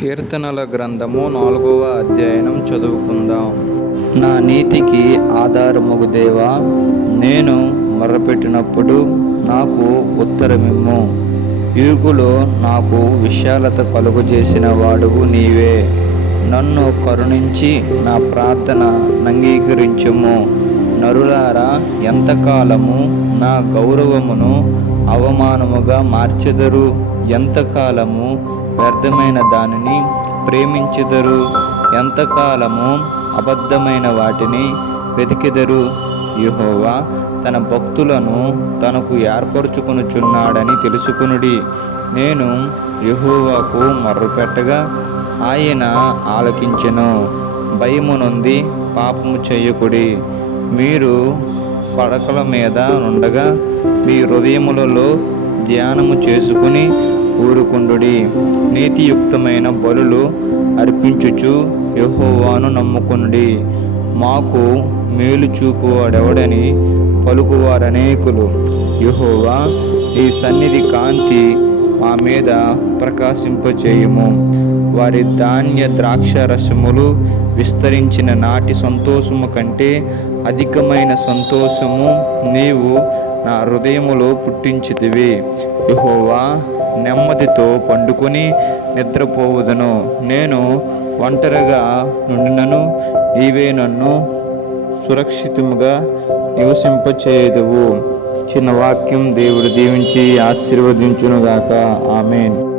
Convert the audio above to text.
కీర్తనల గ్రంథము నాలుగవ అధ్యయనం చదువుకుందాం. నా నీతికి ఆధారముగు దేవా నేను మొరపెట్టినప్పుడు నాకు ఉత్తరమిమ్ము. ఇరుగులో నాకు విశాలత కలుగజేసిన వాడువు నీవే. నన్ను కరుణించి నా ప్రార్థన అంగీకరించుము. నరులారా ఎంతకాలము నా గౌరవమును అవమానముగా మార్చెదరు? ఎంతకాలము వ్యర్థమైన దానిని ప్రేమించెదరు. ఎంతకాలము అబద్ధమైన వాటిని వెతికెదరు. యుహోవా తన భక్తులను తనకు ఏర్పరచుకొనుచున్నాడని తెలుసుకునుడి. నేను యహోవాకు మర్రపెట్టగా ఆయన ఆలకించెను. భయము నుండి పాపము చేయకుడి. మీరు పడకల మీద ఉండగా మీ హృదయములలో ధ్యానము చేసుకుని ఊరుకుండుడి. నీతియుక్తమైన బలులు అర్పించుచు యహోవాను నమ్ముకునుడి. మాకు మేలు చూపువాడెవడని పలుకువారనేకులు. యహోవా ఈ సన్నిధి కాంతి మా మీద ప్రకాశింపచేయము. వారి ధాన్య ద్రాక్ష రసములు విస్తరించిన నాటి సంతోషము కంటే అధికమైన సంతోషము నీవు నా హృదయములో పుట్టించితివి. యహోవా నెమ్మదితో పండుకొని నిద్రపోవదను. నేను ఒంటరిగా నుండినను నీవే నన్ను సురక్షితముగా నివసింపచేయదువు. చిన్న వాక్యం దేవుడు దీవించి ఆశీర్వదించునుగాక. ఆమెన్.